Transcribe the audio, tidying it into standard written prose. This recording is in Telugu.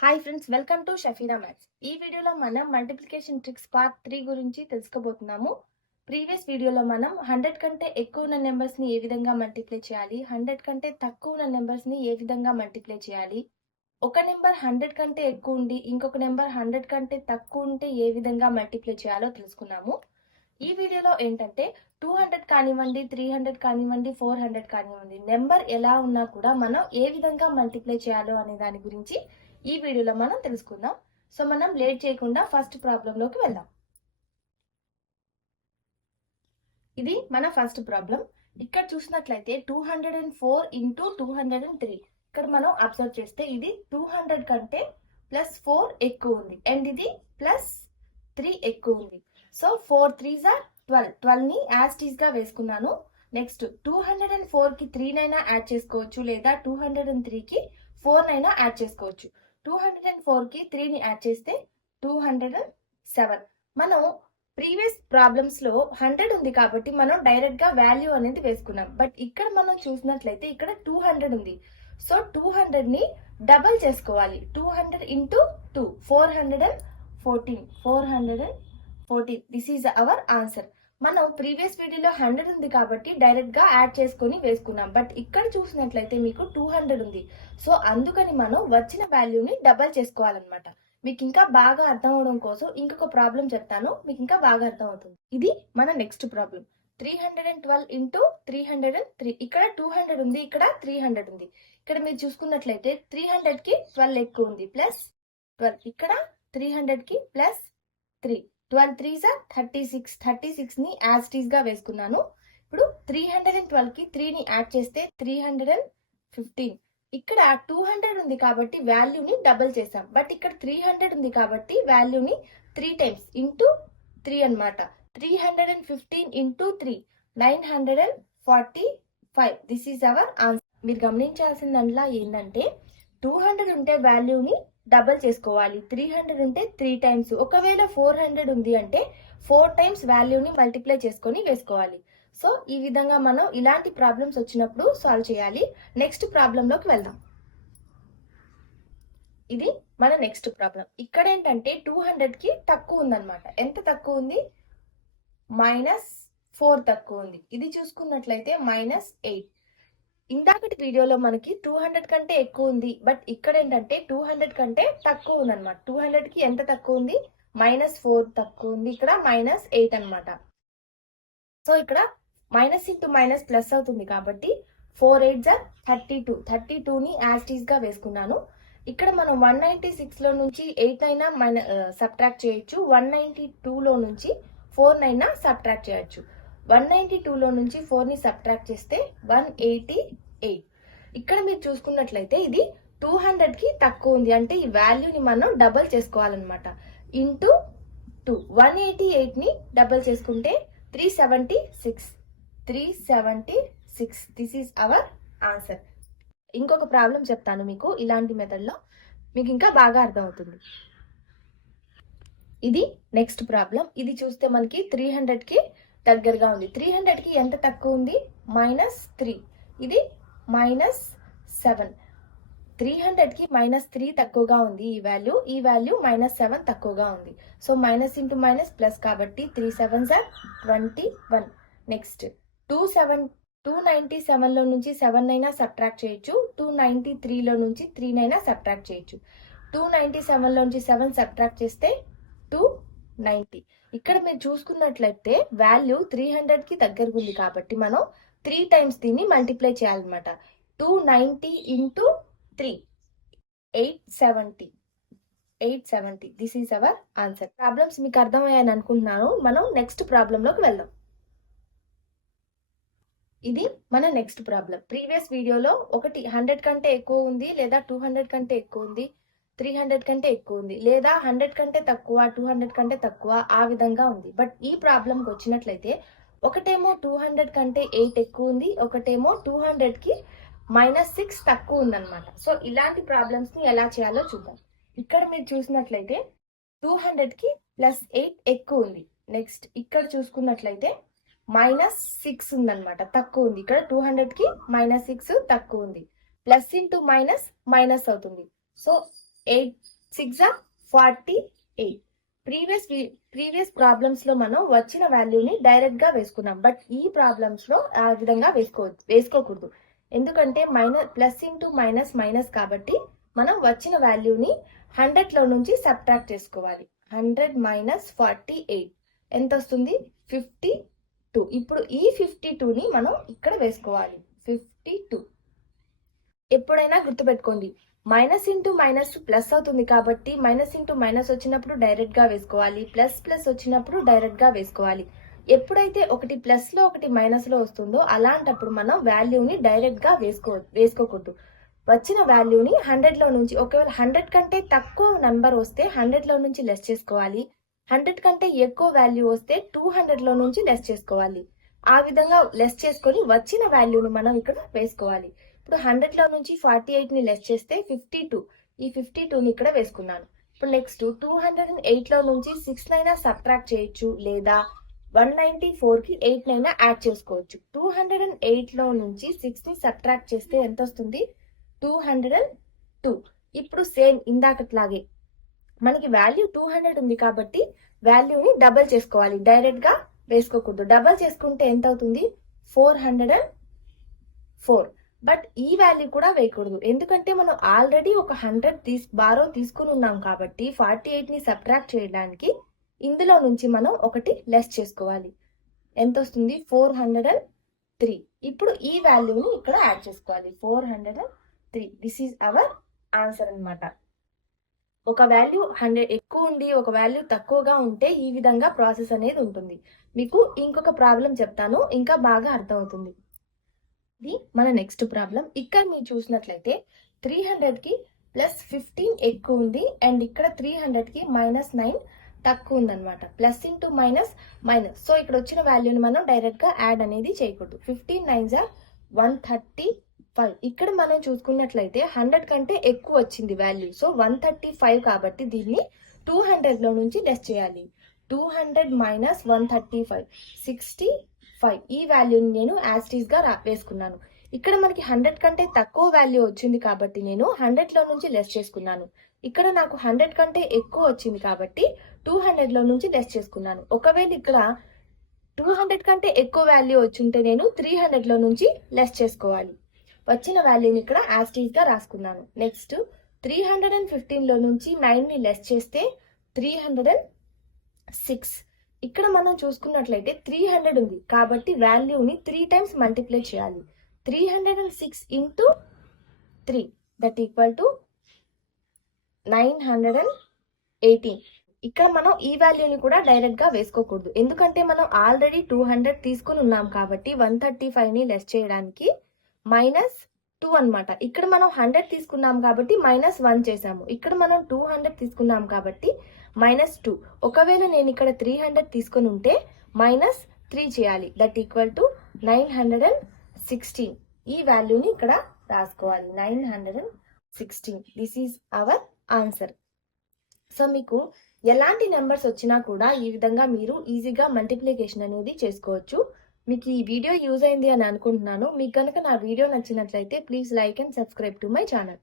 Hi friends, welcome to Shafeera maths. ఈ వీడియోలో మనం మల్టిప్లికేషన్ ట్రిక్స్ పార్ట్ 3 గురించి తెలుసుకోబోతున్నాము. ప్రీవియస్ వీడియోలో మనం 100 కంటే ఎక్కువ ఉన్న నెంబర్స్ని ఏ విధంగా మల్టిప్లై చేయాలి, 100 కంటే తక్కువ ఉన్న నెంబర్స్ని ఏ విధంగా మల్టిప్లై చేయాలి, ఒక నెంబర్ 100 కంటే ఎక్కువ ఉండి ఇంకొక నెంబర్ 100 కంటే తక్కువ ఉంటే ఏ విధంగా మల్టిప్లై చేయాలో తెలుసుకున్నాము. ఈ వీడియోలో ఏంటంటే 200 కానివ్వండి, 300 కానివ్వండి, 400 కానివ్వండి, నెంబర్ ఎలా ఉన్నా కూడా మనం ఏ విధంగా మల్టిప్లై చేయాలో అనే దాని గురించి ఈ వీడియోలో మనం తెలుసుకుందాం. సో మనం లేట్ చేయకుండా ఫస్ట్ ప్రాబ్లంలోకి వెళ్దాం. ఇది మన ఫస్ట్ ప్రాబ్లం. ఇక్కడ చూసినట్లయితే 204 ఇంటూ 203. ఇక్కడ మనం అబ్జర్వ్ చేస్తే ఇది 200 కంటే ప్లస్ 4 ఎక్కువ ఉంది అండ్ ఇది ప్లస్ 3 ఎక్కువ ఉంది. So 4 3s are 12. 12 ని యాజ్ ఇట్ ఈస్ గా వేసుకున్నాను. నెక్స్ట్ 204 కి 3 నైనా యాడ్ చేసుకోవచ్చు, లేదా 203 కి 4 నైనా యాడ్ చేసుకోవచ్చు. 204 కి 3 ని యాడ్ చేస్తే 207. మనం ప్రీవియస్ ప్రాబ్లమ్స్ లో 100 ఉంది కాబట్టి మనం డైరెక్ట్ గా వాల్యూ అనేది వేసుకున్నాం. బట్ ఇక్కడ మనం చూసినట్లయితే ఇక్కడ 200 ఉంది. సో 200 ని డబల్ చేసుకోవాలి. 200 into 2 414. 414. This is our answer. మనం ప్రీవియస్ వీడియోలో 100 ఉంది కాబట్టి డైరెక్ట్ గా యాడ్ చేసుకొని వేసుకున్నాం. బట్ ఇక్కడ చూసినట్లయితే మీకు 200 ఉంది. సో అందుకని మనం వచ్చిన వాల్యూని డబల్ చేసుకోవాలన్నమాట. మీకు ఇంకా బాగా అర్థం అవడం కోసం ఇంకొక ప్రాబ్లం చెప్తాను, మీకు ఇంకా బాగా అర్థం అవుతుంది. ఇది మన నెక్స్ట్ ప్రాబ్లం. 312 ఇంటూ 303. ఇక్కడ 200 ఉంది, ఇక్కడ 300 ఉంది. ఇక్కడ మీరు చూసుకున్నట్లయితే 300 కి 12 ఎక్కువ ఉంది ప్లస్ 12. ఇక్కడ 300 కి ప్లస్ 3. 12 3s are 36. 36 ని యాజ్ ఇట్ ఈస్ గా వేసుకున్నాను. ఇప్పుడు 312 కి 3 ని యాడ్ చేస్తే 315. ఇక్కడ 200 ఉంది కాబట్టి వాల్యూని డబుల్ చేసాం. బట్ ఇక్కడ 300 ఉంది కాబట్టి వాల్యూని 3 టైమ్స్ ఇంటూ 3 అన్నమాట. 315 into 3 945. This is our answer. మీరు గమనించాల్సిందల్లా ఏంటంటే 200 ఉంటే వాల్యూని డబల్ చేసుకోవాలి, 300 ఉంటే 3 టైమ్స్. ఒకవేళ 400 ఉంది అంటే 4 టైమ్స్ వాల్యూని మల్టిప్లై చేసుకొని వేసుకోవాలి. సో ఈ విధంగా మనం ఇలాంటి ప్రాబ్లమ్స్ వచ్చినప్పుడు సాల్వ్ చేయాలి. నెక్స్ట్ ప్రాబ్లంలోకి వెళ్దాం. ఇది మన నెక్స్ట్ ప్రాబ్లం. ఇక్కడ ఏంటంటే 200 కి తక్కువ ఉందన్నమాట. ఎంత తక్కువ ఉంది? -4 తక్కువ ఉంది. ఇది చూసుకున్నట్లయితే -8. ఇందాకటి వీడియోలో మనకి 200 కంటే ఎక్కువ ఉంది, బట్ ఇక్కడ ఏంటంటే 200 కంటే తక్కువ ఉంది అనమాట. 200 కి ఎంత తక్కువ ఉంది? -4 తక్కువ ఉంది. ఇక్కడ -8 అనమాట. సో ఇక్కడ మైనస్ ఇంటూ మైనస్ ప్లస్ అవుతుంది కాబట్టి 4 8s are 32. 32 ని యాజ్ ఇట్ ఈస్ గా వేసుకున్నాను. ఇక్కడ మనం 196 లో నుంచి 8 అయినా సబ్ట్రాక్ట్ చేయొచ్చు, 192 లో నుంచి 4 నైనా సబ్ట్రాక్ట్ చేయొచ్చు. 192 లో నుంచి 4 ని సబ్ట్రాక్ట్ చేస్తే 188. ఇక్కడ మీరు చూసుకున్నట్లయితే ఇది 200 కి తక్కువ ఉంది, అంటే ఈ వాల్యూని మనం డబల్ చేసుకోవాలన్నమాట. ఇంటూ 2. 188 ని డబల్ చేసుకుంటే 376. 376. This is our answer. ఇంకొక ప్రాబ్లం చెప్తాను మీకు. ఇలాంటి మెథడ్లో మీకు ఇంకా బాగా అర్థమవుతుంది. ఇది నెక్స్ట్ ప్రాబ్లం. ఇది చూస్తే మనకి 300 కి దగ్గరగా ఉంది. 300 కి ఎంత తక్కువ ఉంది? -3. ఇది -7. 300 కి -3 తక్కువగా ఉంది. ఈ వాల్యూ -7 తక్కువగా ఉంది. So minus into minus plus కాబట్టి 3 7s are 21. నెక్స్ట్ 297 లో నుంచి 7 అయినా సబ్ట్రాక్ట్ చేయొచ్చు, 293 లో నుంచి 3 నైనా సబ్ట్రాక్ట్ చేయొచ్చు. 297 లో నుంచి 7 సబ్ట్రాక్ట్ చేస్తే 290. ఇక్కడ మీరు చూసుకున్నట్లయితే వాల్యూ 300 కి దగ్గరగా ఉంది కాబట్టి మనం 3 టైమ్స్ దీన్ని మల్టిప్లై చేయాలన్నమాట. 290 into 3 870. 870. This is our answer. Problems మీకు అర్థమయ్యాయని అనుకుంటున్నాను. మనం నెక్స్ట్ ప్రాబ్లంలోకి వెళ్దాం. ఇది మన నెక్స్ట్ ప్రాబ్లం. ప్రీవియస్ వీడియోలో ఒకటి 100 కంటే ఎక్కువ ఉంది, లేదా 200 కంటే ఎక్కువ ఉంది, 300 కంటే ఎక్కువ ఉంది, లేదా 100 కంటే తక్కువ, 200 కంటే తక్కువ, ఆ విధంగా ఉంది. బట్ ఈ ప్రాబ్లంకి వచ్చినట్లయితే ఒకటేమో 200 కంటే 8 ఎక్కువ ఉంది, ఒకటేమో 200 కి -6 తక్కువ ఉందన్నమాట. సో ఇలాంటి ప్రాబ్లమ్స్ ని ఎలా చేయాలో చూద్దాం. ఇక్కడ మీరు చూసినట్లయితే 200 కి +8 ఎక్కువ ఉంది. నెక్స్ట్ ఇక్కడ చూసుకున్నట్లయితే -6 ఉందన్నమాట, తక్కువ ఉంది. ఇక్కడ 200 కి -6 తక్కువ ఉంది. ప్లస్ ఇంటూ మైనస్ మైనస్ అవుతుంది. సో 8 6 48. ప్రీవియస్ ప్రాబ్లమ్స్ లో మనం వచ్చిన వాల్యూని డైరెక్ట్ గా వేసుకున్నాం. బట్ ఈ ప్రాబ్లమ్స్ లో ఆ విధంగా వేసుకోకూడదు. ఎందుకంటే ప్లస్ ఇంటూ మైనస్ మైనస్ కాబట్టి మనం వచ్చిన వాల్యూని 100 లో నుంచి సబ్ట్రాక్ట్ చేసుకోవాలి. 100 మైనస్ 48 ఎంత వస్తుంది? 52. ఇప్పుడు ఈ 52ని మనం ఇక్కడ వేసుకోవాలి. 52. ఎప్పుడైనా గుర్తుపెట్టుకోండి, మైనస్ ఇంటూ మైనస్ ప్లస్ అవుతుంది కాబట్టి మైనస్ ఇంటూ మైనస్ వచ్చినప్పుడు డైరెక్ట్ గా వేసుకోవాలి, ప్లస్ ప్లస్ వచ్చినప్పుడు డైరెక్ట్ గా వేసుకోవాలి. ఎప్పుడైతే ఒకటి ప్లస్ లో ఒకటి మైనస్ లో వస్తుందో అలాంటప్పుడు మనం వాల్యూని డైరెక్ట్ గా వేసుకోకూడదు. వచ్చిన వాల్యూని 100 లో నుంచి, ఒకవేళ 100 కంటే తక్కువ నెంబర్ వస్తే 100 లో నుంచి లెస్ చేసుకోవాలి. 100 కంటే ఎక్కువ వాల్యూ వస్తే 200 లో నుంచి లెస్ చేసుకోవాలి. ఆ విధంగా లెస్ చేసుకొని వచ్చిన వాల్యూని మనం ఇక్కడ వేసుకోవాలి. ఇప్పుడు 100 లో నుంచి 48 ని లెస్ చేస్తే 52. ఈ 52ని ఇక్కడ వేసుకున్నాను. ఇప్పుడు నెక్స్ట్ 208 లో నుంచి 6 నైనా సబ్ట్రాక్ట్ చేయొచ్చు, లేదా 194 కి 8 నైనా యాడ్ చేసుకోవచ్చు. 208 లో నుంచి 6 ని సబ్ట్రాక్ట్ చేస్తే ఎంత వస్తుంది? 202. ఇప్పుడు సేమ్ ఇందాకట్లాగే మనకి వాల్యూ 200 ఉంది కాబట్టి వాల్యూని డబల్ చేసుకోవాలి, డైరెక్ట్ గా వేసుకోకూడదు. డబల్ చేసుకుంటే ఎంత అవుతుంది? 404. బట్ ఈ వాల్యూ కూడా వేయకూడదు, ఎందుకంటే మనం ఆల్రెడీ ఒక 100 తీసుకుని ఉన్నాం కాబట్టి 48 ని సబ్ట్రాక్ట్ చేయడానికి ఇందులో నుంచి మనం ఒకటి లెస్ చేసుకోవాలి. ఎంత వస్తుంది? 403. ఇప్పుడు ఈ వాల్యూని ఇక్కడ యాడ్ చేసుకోవాలి. 403. దిస్ ఈజ్ అవర్ ఆన్సర్ అన్నమాట. ఒక వాల్యూ 100 ఎక్కువ ఉండి ఒక వాల్యూ తక్కువగా ఉంటే ఈ విధంగా ప్రాసెస్ అనేది ఉంటుంది. మీకు ఇంకొక ప్రాబ్లం చెప్తాను, ఇంకా బాగా అర్థమవుతుంది. ఇది మన నెక్స్ట్ ప్రాబ్లం. ఇక్కడ మీరు చూసినట్లయితే 300 కి ప్లస్ 15 ఎక్కువ ఉంది అండ్ ఇక్కడ 300 కి -9 తక్కువ ఉందన్నమాట. Plus into minus minus. So ఇక్కడ వచ్చిన వాల్యూని మనం డైరెక్ట్ గా యాడ్ అనేది చేయకూడదు. 15 9 135. ఇక్కడ మనం చూసుకున్నట్లయితే 100 కంటే ఎక్కువ వచ్చింది వాల్యూ, సో 135 కాబట్టి దీన్ని 200 లో నుంచి లెస్ చేయాలి. 200 మైనస్ 135 65. ఈ వాల్యూని నేను యాస్టీస్ గా వేసుకున్నాను. ఇక్కడ మనకి 100 కంటే తక్కువ వాల్యూ వచ్చింది కాబట్టి నేను 100 లో నుంచి లెస్ చేసుకున్నాను. ఇక్కడ నాకు 100 కంటే ఎక్కువ వచ్చింది కాబట్టి 200 లో నుంచి లెస్ చేసుకున్నాను. ఒకవేళ ఇక్కడ 200 కంటే ఎక్కువ వాల్యూ వచ్చింటే నేను 300 లో నుంచి లెస్ చేసుకోవాలి. వచ్చిన వాల్యూని ఇక్కడ యాస్టీస్ గా రాసుకున్నాను. నెక్స్ట్ 315 లో నుంచి 9 ని లెస్ చేస్తే 306. ఇక్కడ మనం చూసుకున్నట్లయితే 300 ఉంది కాబట్టి వాల్యూని 3 టైమ్స్ మల్టిప్లై చేయాలి. 306 ఇంటూ 3 దట్ ఈక్వల్ టు 918. ఇక్కడ మనం ఈ వాల్యూని కూడా డైరెక్ట్ గా వేసుకోకూడదు, ఎందుకంటే మనం ఆల్రెడీ 200 తీసుకుని ఉన్నాం కాబట్టి 135 ని లెస్ చేయడానికి -2 అన్నమాట. ఇక్కడ మనం 100 తీసుకున్నాం కాబట్టి -1 చేసాము. ఇక్కడ మనం 200 తీసుకున్నాం కాబట్టి -2. ఒకవేళ నేను ఇక్కడ 300 తీసుకుని ఉంటే -3 చేయాలి. That equal to 916. ఈ వాల్యూని ఇక్కడ రాసుకోవాలి. 916. This is our answer. So మీకు ఎలాంటి నెంబర్స్ వచ్చినా కూడా ఈ విధంగా మీరు ఈజీగా మల్టిప్లికేషన్ అనేది చేసుకోవచ్చు. మీకు ఈ వీడియో యూజ్ అయింది అని అనుకుంటున్నాను. మీకు కనుక నా వీడియో నచ్చినట్లయితే please like and subscribe to my channel.